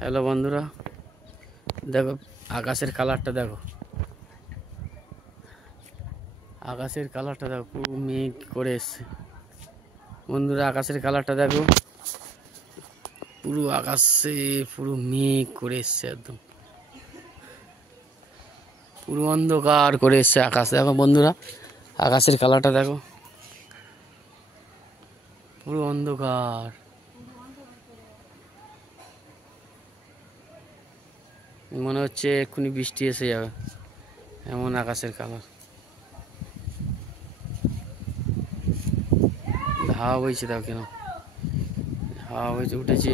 Hello বন্ধুরা, দেখো আকাশের কালারটা দেখো। আকাশের কালারটা দেখো, পুরো মেঘ করে এসছে। বন্ধুরা আকাশের কালারটা দেখো, পুরো আকাশে পুরো মেঘ করে এসছে, একদম পুরো অন্ধকার করে এসছে আকাশ। দেখো বন্ধুরা আকাশের কালারটা দেখো, পুরো অন্ধকার। মনে হচ্ছে এক্ষুনি বৃষ্টি এসে যাবে, এমন আকাশের কালার। হাওয়া বইছে, দাও কেন হাওয়া বইছে, উঠেছে।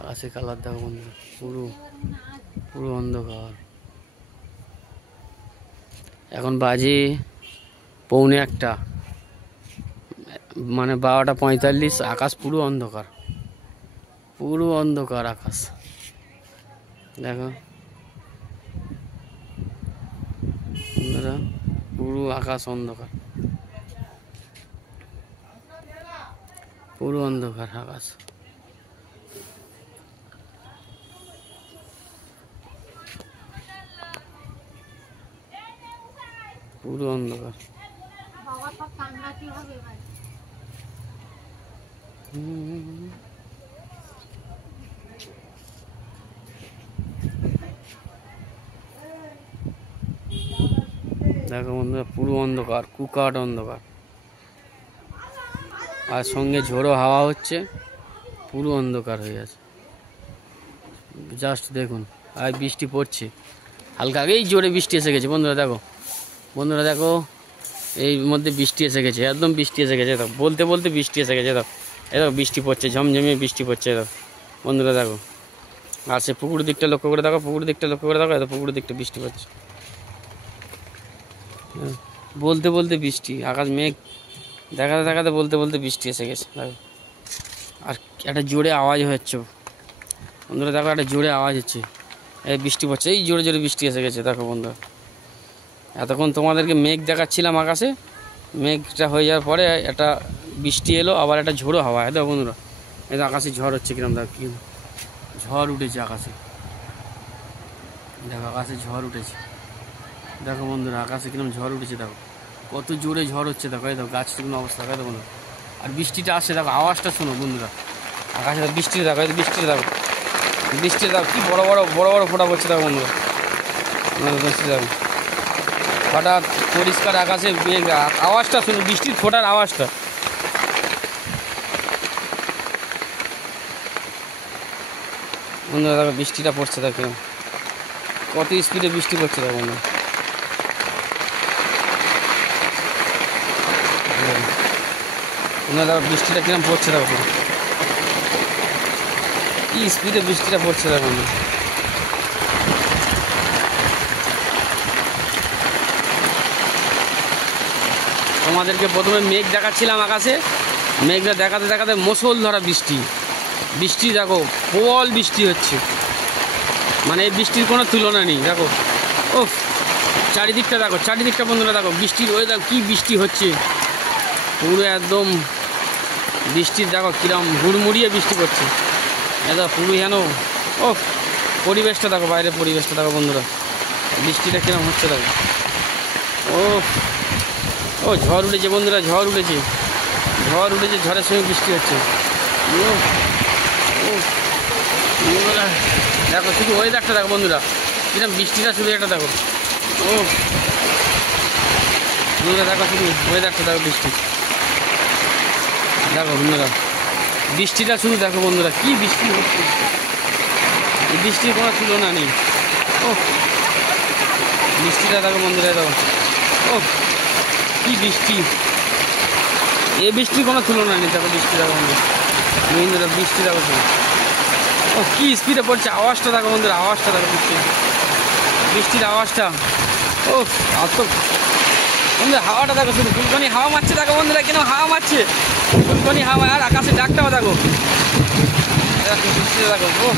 আকাশের কালার দেখো বন্ধুরা, পুরো পুরো অন্ধকার। এখন বাজে 1:45, মানে 12:45। আকাশ পুরো অন্ধকার, পুরো অন্ধকার আকাশ। দেখো বন্ধুরা, পুরো আকাশ অন্ধকার, পুরো অন্ধকার আকাশ। পুরো অন্ধকার। দেখো বন্ধুরা, পুরো অন্ধকার, কুকাট অন্ধকার, আর সঙ্গে ঝোড়ো হাওয়া হচ্ছে, পুরো অন্ধকার হয়ে আছে। জাস্ট দেখুন, আর বৃষ্টি পড়ছে হালকা, আগেই জোরে বৃষ্টি এসে গেছে। বন্ধুরা দেখো, বন্ধুরা দেখো, এই মধ্যে বৃষ্টি এসে গেছে, একদম বৃষ্টি এসে গেছে। দেখো বলতে বলতে বৃষ্টি এসে গেছে। দেখো দেখো বৃষ্টি পড়ছে, ঝমঝমিয়ে বৃষ্টি পড়ছে। দেখো বন্ধুরা দেখো, আর সে পুকুর দিকটা লক্ষ্য করে দেখো, পুকুর দিকটা লক্ষ্য করে দেখো, এত পুকুর দিকটা বৃষ্টি পড়ছে। বলতে বলতে বৃষ্টি, আকাশ মেঘ দেখাতে দেখাতে বলতে বলতে বৃষ্টি এসে গেছে। দেখো আর একটা জোরে আওয়াজ হচ্ছে বন্ধুরা, দেখো একটা জোরে আওয়াজ হচ্ছে, এই বৃষ্টি পড়ছে, এই জোরে জোরে বৃষ্টি এসে গেছে। দেখো বন্ধুরা, এতক্ষণ তোমাদেরকে মেঘ দেখাচ্ছিলাম আকাশে, মেঘটা হয়ে যাওয়ার পরে একটা বৃষ্টি এলো, আবার একটা ঝোড়ো হাওয়া। দেখো বন্ধুরা, এই আকাশে ঝড় হচ্ছে, কিরম দেখো, কি ঝড় উঠেছে আকাশে। দেখো আকাশে ঝড় উঠেছে, দেখো বন্ধুরা আকাশে কিরম ঝড় উঠেছে। দেখো কত জোরে ঝড় হচ্ছে। দেখো এই দেখো গাছটা কোনো অবস্থা, দেখো বন্ধুরা, আর বৃষ্টিটা আসছে। দেখো আওয়াজটা শোনো বন্ধুরা, আকাশে বৃষ্টিটা দেখো, এই বৃষ্টিটা দেখো, বৃষ্টিটা দেখো কি বড় বড় বড় বড় ফোঁটা পড়ছে। দেখো বন্ধুরা, বৃষ্টি দেখো, হঠাৎ পরিষ্কার আকাশে আওয়াজটা শুনুন, বৃষ্টির ফোঁটার আওয়াজটা। বন্ধুরা দেখো বৃষ্টিটা পড়ছে, দেখো কত স্পিডে বৃষ্টি পড়ছে। দেখো বন্ধুরা, দেখো বৃষ্টিটা কিরম পড়ছে। দেখো কি স্পিডে বৃষ্টিটা পড়ছে। দেখো বন্ধুরা, তোমাদেরকে প্রথমে মেঘ দেখাচ্ছিলাম আকাশে, মেঘটা দেখাতে দেখাতে মুষলধারা বৃষ্টি। বৃষ্টি দেখো প্রবল বৃষ্টি হচ্ছে, মানে এই বৃষ্টির কোনো তুলনা নেই। দেখো ও চারিদিকটা দেখো, চারিদিকটা বন্ধুরা দেখো, বৃষ্টির ওই দেখো কী বৃষ্টি হচ্ছে, পুরো একদম বৃষ্টির দেখো কিরম হুড়মুড়িয়ে বৃষ্টি পড়ছে। এটা পুরো যেন ও পরিবেশটা দেখো, বাইরের পরিবেশটা দেখো বন্ধুরা, বৃষ্টিটা কিরম হচ্ছে। দেখো ও ও ঝড় উঠেছে বন্ধুরা, ঝড় উঠেছে, ঝড় উঠেছে, ঝড়ের সঙ্গে বৃষ্টি হচ্ছে। দেখো শুধু ওয়েদারটা দেখো বন্ধুরা, কিরম বৃষ্টিটা শুধু এটা দেখো। ও বন্ধুরা দেখো শুধু ওয়েদারটা দেখো, বৃষ্টি দেখো বন্ধুরা, বৃষ্টিটা শুধু দেখো বন্ধুরা, কি বৃষ্টি হচ্ছে, এই বৃষ্টির কোনো তুলনা নেই। ও বৃষ্টিটা দেখো বন্ধুরা, দেখো ও কি বৃষ্টি, এই বৃষ্টির কোনো তুলনা নেই। দেখো বৃষ্টি দেখো বন্ধুরা, বৃষ্টি দেখো শুধু ও কি স্পিডে পড়ছে, আওয়াজটা দেখো বন্ধুরা, আওয়াজটা দেখো বৃষ্টির আওয়াজটা। ও আর তো বন্ধুরা হাওয়াটা দেখো, শুধু ফুলকনি হাওয়া মারছে। দেখো বন্ধুরা কেন হাওয়া মারছে, ফুলকনি হাওয়া, আর আকাশে ডাকটাও দেখো, বৃষ্টিটা দেখো ও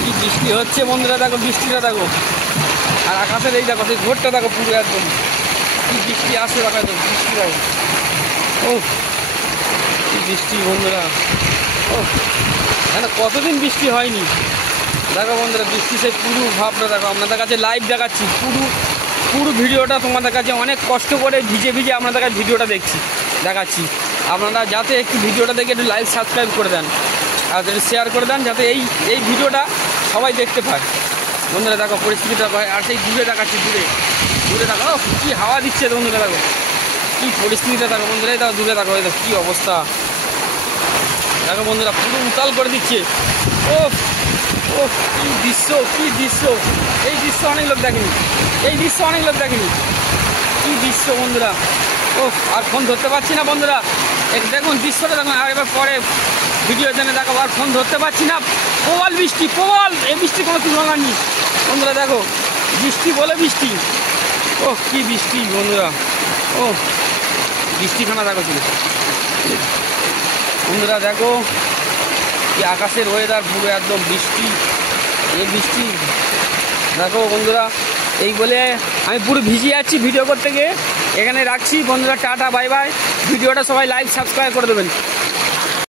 কি বৃষ্টি হচ্ছে বন্ধুরা, দেখো বৃষ্টিটা দেখো, আর আকাশের এই দেখো সেই ঘোরটা দেখো, পুরো একদম কি বৃষ্টি আসছে। দেখো বৃষ্টি দেখো ও কি বৃষ্টি বন্ধুরা, ও এখানে কতদিন বৃষ্টি হয়নি। দেখো বন্ধুরা বৃষ্টি সেই পুরো ভাবটা দেখো, আপনাদের কাছে লাইভ দেখাচ্ছি। পুরো ভিডিওটা তোমাদের কাছে অনেক কষ্ট করে ভিজে ভিজে আপনাদের কাছে ভিডিওটা দেখাচ্ছি। আপনারা যাতে একটু ভিডিওটা দেখে একটু লাইভ সাবস্ক্রাইব করে দেন আর একটু শেয়ার করে দেন, যাতে এই ভিডিওটা সবাই দেখতে পায়। বন্ধুরা দেখো পরিস্থিতিটা, আর সেই দূরে দেখাচ্ছি, দূরে দেখো কী হাওয়া দিচ্ছে বন্ধুরা, দেখো কী পরিস্থিতিটা দেখো বন্ধুরা, এই দেখো দূরে দেখো, এই দেখো কী অবস্থা দেখো বন্ধুরা, পুরো উতাল করে দিচ্ছে। ও ও কী দৃশ্য, এই দৃশ্য অনেক লোক দেখেনি, কী দৃশ্য বন্ধুরা। ও আর ফোন ধরতে পারছি না বন্ধুরা, দেখুন দৃশ্যটা দেখুন, আর এবার পরে ভিডিও জেনে দেখো, আর ফোন ধরতে পারছি না। প্রবল বৃষ্টি, এই বৃষ্টি কোনো তুলনা নেই বন্ধুরা। দেখো বৃষ্টি বলে বৃষ্টি, ও কী বৃষ্টি বন্ধুরা, ও বৃষ্টিখানা দেখো ছিল বন্ধুরা। দেখো কি আকাশের ওয়েদার, পুরো একদম বৃষ্টি, এই বৃষ্টি দেখো বন্ধুরা। এই বলে আমি পুরো ভিজে যাচ্ছি ভিডিও করতে গিয়ে, এখানে রাখছি বন্ধুরা, টাটা বাই বাই। ভিডিওটা সবাই লাইক সাবস্ক্রাইব করে দেবেন।